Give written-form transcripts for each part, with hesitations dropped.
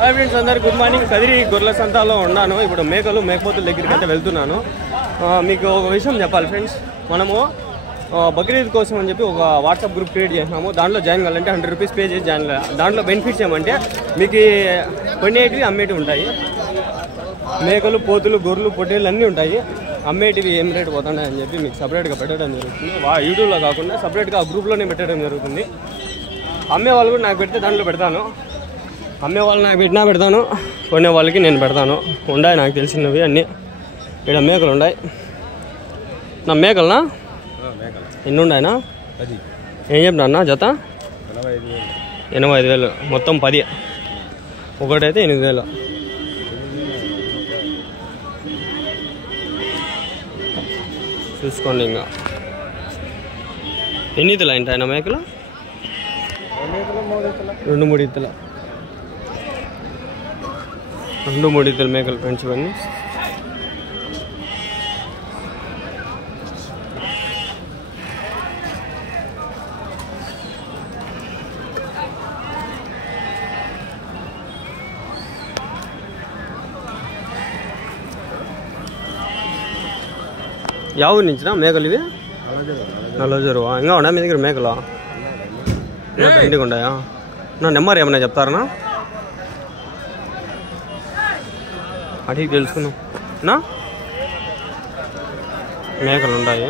Hi friends అందరికి good morning. Kadiri గొర్రెల సంతలో ఉన్నాను. ఇప్పుడు మేకలు మేకపోతుల దగ్గరికి అయితే వెళ్తున్నాను. మీకు ఒక విషయం చెప్పాలి ఫ్రెండ్స్. మనము బక్రీద్ కోసం అని చెప్పి ఒక వాట్సాప్ గ్రూప్ క్రియేట్ చేసినాము. దాంట్లో జాయిన్ కావాలంటే 100 రూపీస్ పే చేసి జాయిన్ కావాలి. దాంట్లో బెనిఫిట్స్ ఏమంటే మీకు కొనేటివి అమ్మేటివి ఉంటాయి. మేకలు పోతులు గొర్రెలు పొట్టేళ్ళు అన్నీ ఉంటాయి. అమ్మేటివి ఏం రేటు పోతున్నాయి అని చెప్పి మీకు సపరేట్గా పెట్టడం జరుగుతుంది. యూట్యూబ్లో కాకుండా సపరేట్గా ఆ గ్రూప్లోనే పెట్టడం జరుగుతుంది. అమ్మే వాళ్ళు కూడా నాకు పెడితే దాంట్లో పెడతాను. అమ్మే వాళ్ళు నాకు పెట్టినా పెడతాను, కొనే వాళ్ళకి నేను పెడతాను. ఉన్నాయి నాకు తెలిసినవి అన్నీ. ఇక్కడ మేకలు ఉన్నాయి. నా మేకలనా ఎన్ని ఉన్నాయనా? ఏం చెప్పినా జత 85,000 మొత్తం 10. ఒకటైతే 8,000. చూసుకోండి. ఇంకా ఎన్ని ఇతలు అయింటాయన మేకలు? 2-3 ఇతలు. 2-3 ఇతలు మేకలు ఫ్రెండ్స్ ఇవన్నీ. ಯಾವ ఊరి నుంచినా మేకలు ఇవి? నల్లజరు. ఇంకా ఉన్నాయా మీ దగ్గర మేకలు? ఇంటికి ఉన్నాయా? నా నెంబర్ ఏమన్నా చెప్తారనా? అడిగి తెలుసుకుందాం. నా మేకలు ఉన్నాయి,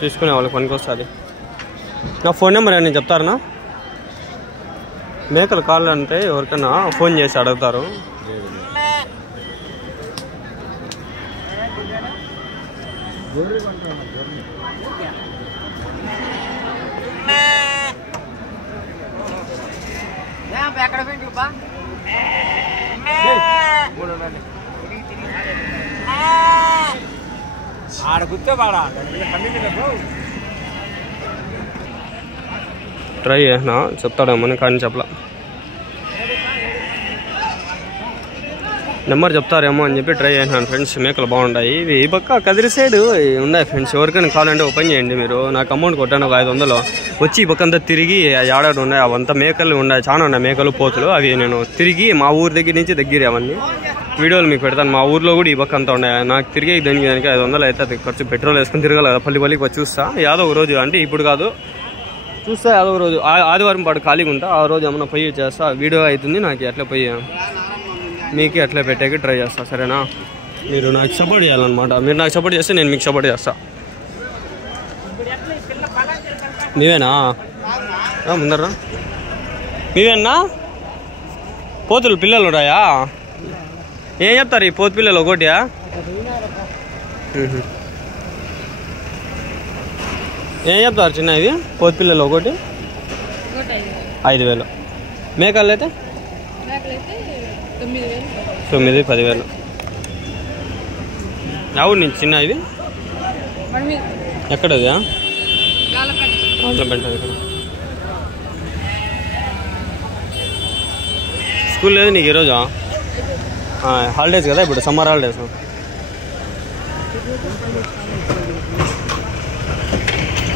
తీసుకునే వాళ్ళకి పనికి వస్తుంది. నా ఫోన్ నెంబర్ ఏమన్నా చెప్తారనా? మేకలు కావాలంటే ఎవరికైనా ఫోన్ చేసి అడుగుతారు. ట్రై చేసినా చెప్తాడేమని కానీ చెప్పలా. నెంబర్ చెప్తారేమో అని చెప్పి ట్రై చేసినాను ఫ్రెండ్స్. మేకలు బాగుంటాయి. ఇవి ఈ పక్క కదిరి సైడ్ ఉన్నాయి ఫ్రెండ్స్. ఎవరికైనా కావాలంటే ఓపెన్ చేయండి. మీరు నాకు అమౌంట్ కొట్టాను ఒక 500. వచ్చి ఈ పక్క అంతా తిరిగి ఆడాడు ఉన్నాయి. అవంతా మేకలు ఉన్నాయి, చాలా ఉన్నాయి మేకలు పోతులు. అవి నేను తిరిగి మా ఊరి దగ్గర నుంచి దగ్గర అవన్నీ వీడియోలు మీకు పెడతాను. మా ఊర్లో కూడా ఈ పక్క అంతా ఉన్నాయి. నాకు తిరిగి దానికి 500 అయితే అది ఖర్చు. పెట్రోల్ వేసుకుని తిరగాలి కదా, పల్లికి వచ్చి చూస్తా. యాదో ఒక రోజు అంటే ఇప్పుడు కాదు, చూస్తా యాదో ఒక రోజు. ఆదివారం పాటు ఖాళీగా ఉంటా. ఆ రోజు ఏమన్నా పోయి చేస్తా. వీడియో అవుతుంది నాకు, అట్లా పోయి మీకు అట్లా పెట్టేకి ట్రై చేస్తా. సరేనా? మీరు నాకు సపోర్ట్ చేయాలన్నమాట. మీరు నాకు సపోర్ట్ చేస్తే నేను మీకు సపోర్ట్ చేస్తా. నీవేనా ముందరా? నీవేనా పోతులు పిల్లలు ఉన్నాయా? ఏం చెప్తారు ఈ పోతు పిల్లలు? ఒకటియా? ఏం చెప్తారు చిన్న ఇవి పోతు పిల్లలు? ఒకటి 5,000. మేకలు అయితే 9-10,000. ఎవరు నుంచి చిన్న ఇది? ఎక్కడది? స్కూల్ లేదు నీకు ఈరోజు? హాలిడేస్ కదా ఇప్పుడు, సమ్మర్ హాలిడేస్.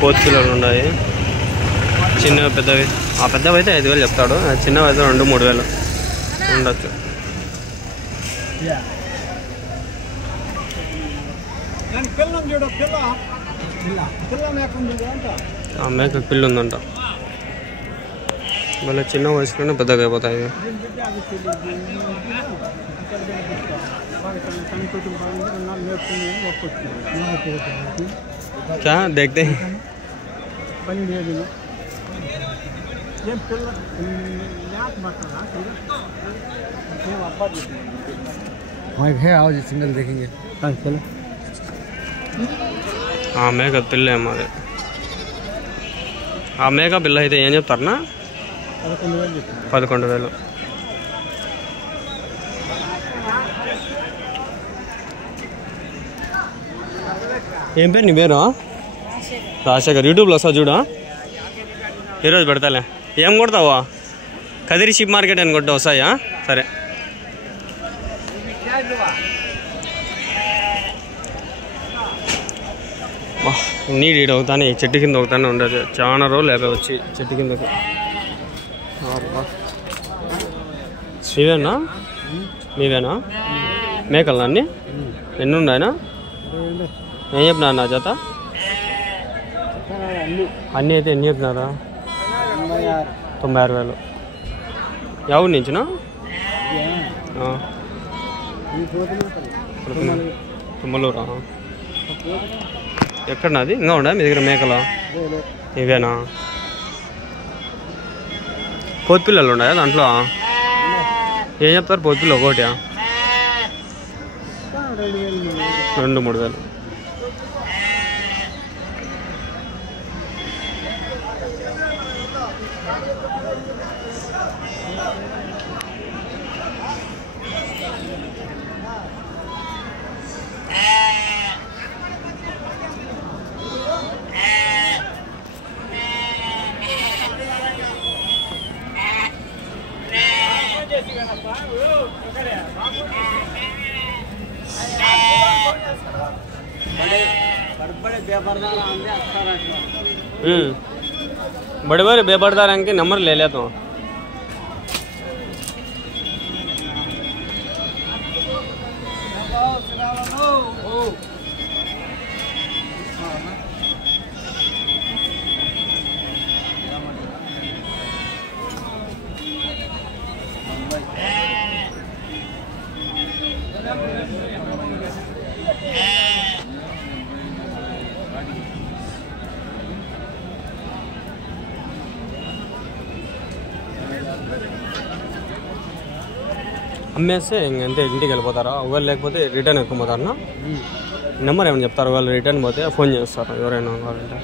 పోతు పిల్లలు ఉన్నాయి చిన్నవి పెద్దవి. ఆ పెద్దవి అయితే 5,000 చెప్తాడు. చిన్నవి అయితే 2-3,000 ఉండొచ్చు. మేక పిల్లు ఉందంట. మళ్ళీ చిన్న వయసులోనే పెద్దగా అయిపోతాయి. क्या देखते हैं? है आओ जी सिंगल देखेंगे. चलो మేక పిల్ల మాది. ఆ మేక పిల్ల అయితే ఏం చెప్తారనా? 11,000. ఏం పేరు నీ పేరు? రాజశేఖర్. యూట్యూబ్లో వస్తావు చూడ, ఈరోజు పెడతాలే. ఏం కొడతావా? కదిరి షిప్ మార్కెట్ అని కొట్ట వస్తాయా? సరే. నీడు ఈడ అవుతానే చెట్టు కింద అవుతానే ఉండదు. చాలా రోజులు అయిపోయి వచ్చి చెట్టు కిందకి. ఇవేనా మీవేనా మేకలు అన్నీ ఎన్ని ఉన్నాయనా ఏం చెప్పినారు నా జత అన్నీ అయితే ఎన్ని చెప్పినారా 96,000 ఎవరి నుంచినా తుమ్మలూరా ఎక్కడనాది ఇంకా ఉండా మీ దగ్గర మేకలు ఇవేనా పోతుపిల్లలు ఉన్నాయా దాంట్లో ఏం చెప్తారు పోతుపిల్ల ఒకటి 2-3 వేలు बड़े बड़े बेबरदार के नंबर ले लेता हूँ అమ్మేస్తే ఇంకంతే ఇంటికి వెళ్ళిపోతారా ఒకవేళ లేకపోతే రిటర్న్ ఎక్కుపోతారన్నా నెంబర్ ఏమైనా చెప్తారు వాళ్ళు రిటర్న్ పోతే ఫోన్ చేస్తారు ఎవరైనా కావాలంటే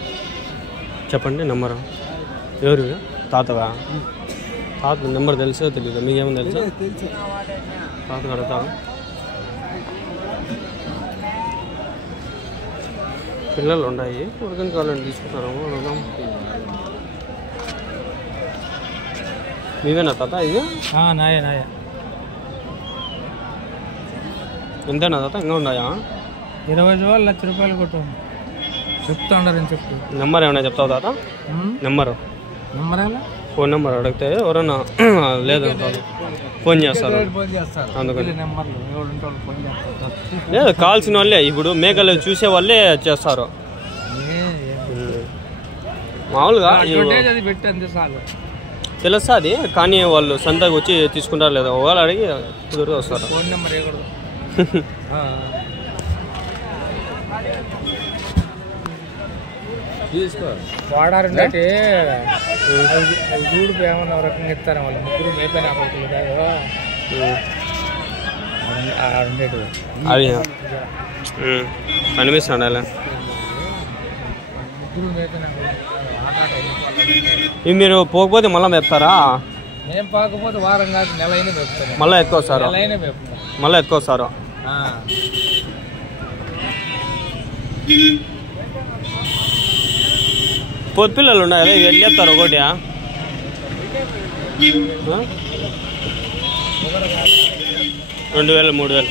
చెప్పండి నెంబరు ఎవరు తాతగా తాత నెంబర్ తెలుసో తెలీదు మీకేమైనా తెలుసా తాత కడతా పిల్లలు ఉన్నాయి ఎవరికైనా కావాలంటే తీసుకుంటారు అడుగుదాం మీవేనా తాత ఇది నాయే నాయే ఎంతేనా తాత ఇంకా ఉన్నాయా 20,00,000 కొట్టు చెప్తా ఉండరని చెప్పు నెంబర్ ఏమైనా చెప్తావు తాత నెంబరు ఫోన్ నెంబర్ అడిగితే ఎవరన్నా లేదు ఫోన్ చేస్తారు అందుకని లేదు కావాల్సిన వాళ్ళే ఇప్పుడు మేకలు చూసే వాళ్ళే చేస్తారు మామూలుగా తెలుస్తా అది కానీ వాళ్ళు సొంతగా వచ్చి తీసుకుంటారు లేదా వాళ్ళు అడిగి కుదురుగా వస్తారు ఫోన్ నెంబర్ వాడారంటే చూడు ఏమన్నా రకంగా ఇస్తారా వాళ్ళు ముగ్గురు మేపైన అది కనిపిస్తాడు అలా ముగ్గురు మేపైన ఇవి మీరు పోకపోతే మళ్ళీ మేపుతారా మేము పోకపోతే వారం కాదు నెల అయినా మేపుతాం మళ్ళీ ఎత్తుకొస్తారు నెల అయినా మేపుతాం మళ్ళీ ఎత్తుకొస్తారు పొత్తుపిల్లలు ఉన్నాయి అదే ఎట్లా చెప్తారు ఒకటి 2,000 3,000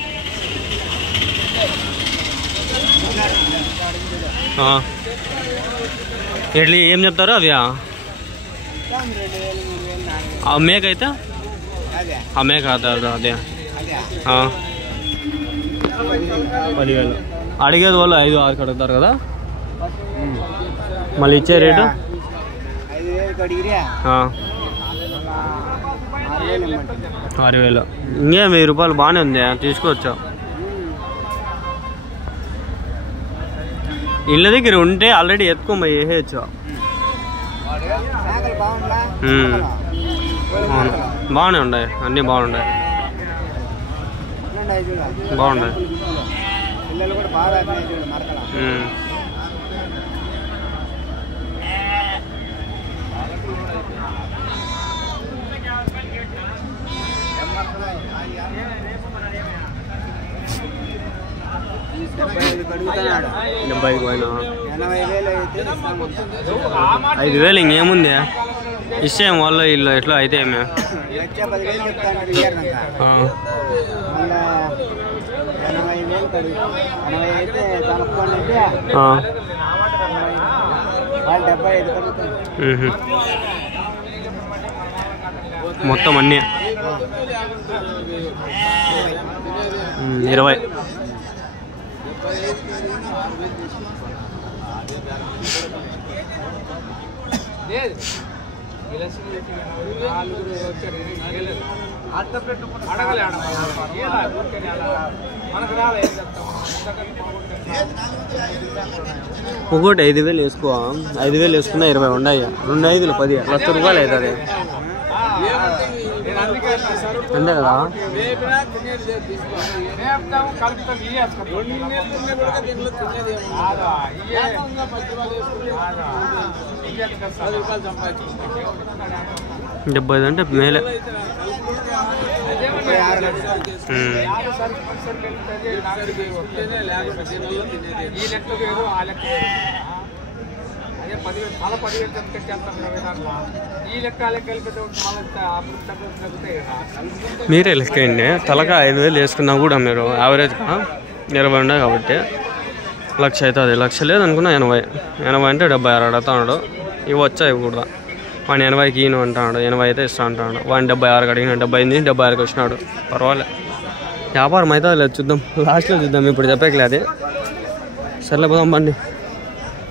ఎట్లా ఏం చెప్తారు అవి ఆ మేక అయితే ఆ మేక అదే 10,000 అడిగేది వాళ్ళు 5-6 అడుగుతారు కదా మళ్ళీ ఇచ్చే రేటు 6,000 ఇంకే 1,000 రూపాయలు బాగానే ఉంది తీసుకోవచ్చా ఇళ్ళ దగ్గర ఉంటే ఆల్రెడీ ఎత్తుకోమో వేసేయచ్చు బాగానే ఉన్నాయి అన్నీ బాగున్నాయి పోయినా 5,000 ఇంకేముంది ఇష్టం వాళ్ళు ఇల్లు ఎట్లా అయితే మొత్తం అన్నీ 20. ఒకటి 5,000 వేసుకో. 5,000 వేసుకున్నా 20 ఉన్నాయి. 2 5లు 10 లక్ష రూపాయలు అవుతుంది అంతే కదా. డెబ్బై అంటే మేలే. మీరే లెక్కండి. తలగా 5,000 వేసుకున్నా కూడా మీరు యావరేజ్గా 20 ఉన్నాయి కాబట్టి 1,00,000 అవుతుంది. 1,00,000 లేదనుకున్నా 80 అంటే 76 అడుగుతున్నాడు. ఇవి వచ్చాయి కూడా వాడిని 80కి ఈయన అంటున్నాడు. 80 అయితే ఇస్తా అంటున్నాడు. వాడిని 76 అడిగిన 78 76కి వచ్చినాడు. పర్వాలే వ్యాపారం అయితే లేదు. చూద్దాం లాస్ట్లో చూద్దాం. ఇప్పుడు చెప్పేకలేదు. సర్లే పోదాం బండి.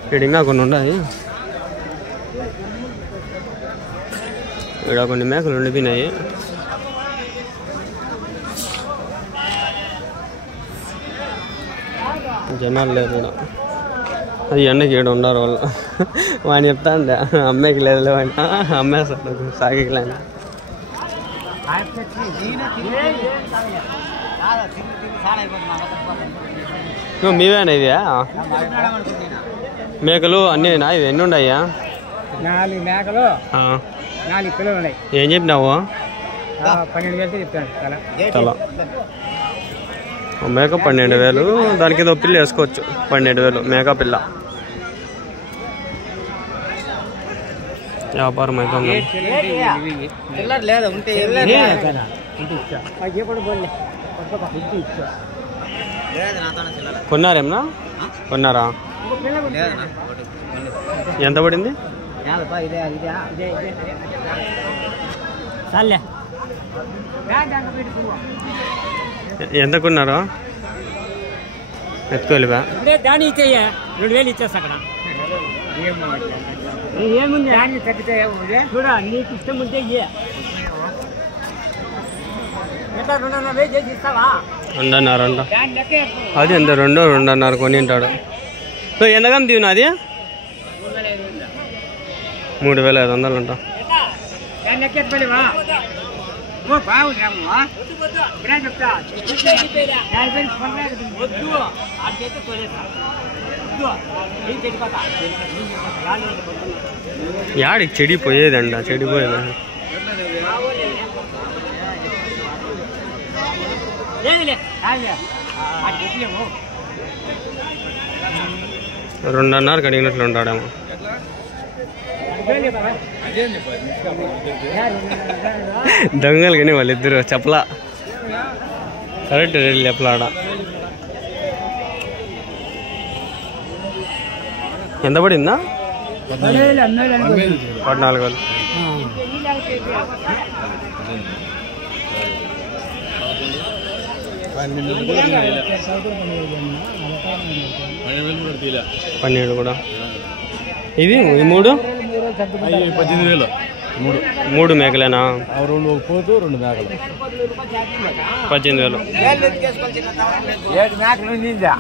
ఇక్కడ ఇంకా కొన్ని ఉన్నాయి. ఇక్కడ కొన్ని మేకలు ఉండిపోయినాయి. జనాలు లేరు ఇక్కడ. అది ఎండకి ఏడు ఉన్నారు వాళ్ళు. వాడిని చెప్తా అంటే అమ్మేకి లేదు వాడిని అమ్మేస్తాడు సాగికి లేని. మీవేనా ఇవి మేకలు అన్నీ ఇవి ఎన్ని ఉన్నాయా? 4 మేకలు 4 పిల్లలు ఉన్నాయి. ఏం చెప్పినావు? 12,000 చెప్తాను తల. మేక 12,000. దానికి ఏదో పిల్ల వేసుకోవచ్చు. 12,000 మేక పిల్ల. వ్యాపారం అయితే ఉంది. కొన్నారేమన్నా? కొన్నారా? ఎంత పడింది? ఎంత కొన్నారా? ఎత్తుకోలేవా? 2,000 ఇచ్చేస్తా. అక్కడ ఏముంది దాన్ని తగ్గితే చూడ నీకు ఇష్టం ఉంటే 2,500 చేసి ఇస్తావా? 2,500 అది ఎంత? 2,500 కొని ఉంటాడు. ఎంతకం తీవునా అది? 3,500 అంట. యాడికి చెడిపోయేదంట. చెడిపోయేది 2,500 అడిగినట్లు ఉంటాడేమో. దొంగలు కానీ వాళ్ళిద్దరు చెప్పలా. కరెక్ట్ రేట్లు చెప్పలాడ. ఎంత పడిందా? 14,000. పన్నెండు కూడా. ఇవి 3 18,000. 3 మేకలేనా? 2 పోతూ 2 మేకలు 18,000. 7 మేకలు నిందా.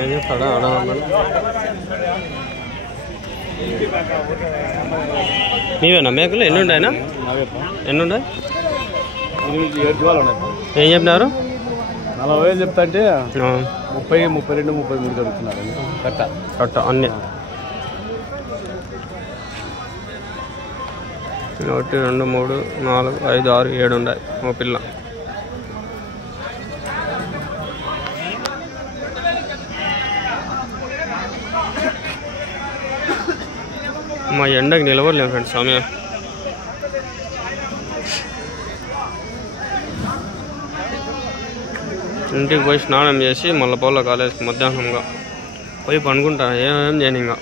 ఏం చెప్తాడా? నీవేనా మేకలు? ఎన్ని ఉన్నాయనా? ఎన్ని ఉన్నాయి? 7 జీవాలు ఉన్నాయి. ఏం చెప్పినారు? 40,000 చెప్తా అంటే 30, 32, 33 జరుగుతున్నారు. కట్ట అన్నీ 1 2 3 4 5 6 7 ఉన్నాయి. ఓ పిల్ల. మా ఎండకి నిలవలేము ఫ్రెండ్స్ సమయం. ఇంటికి పోయి స్నానం చేసి మళ్ళీ పోల కాలేజ్కి మధ్యాహ్నంగా పోయి పనుకుంటా ఏం చేయను ఇంకా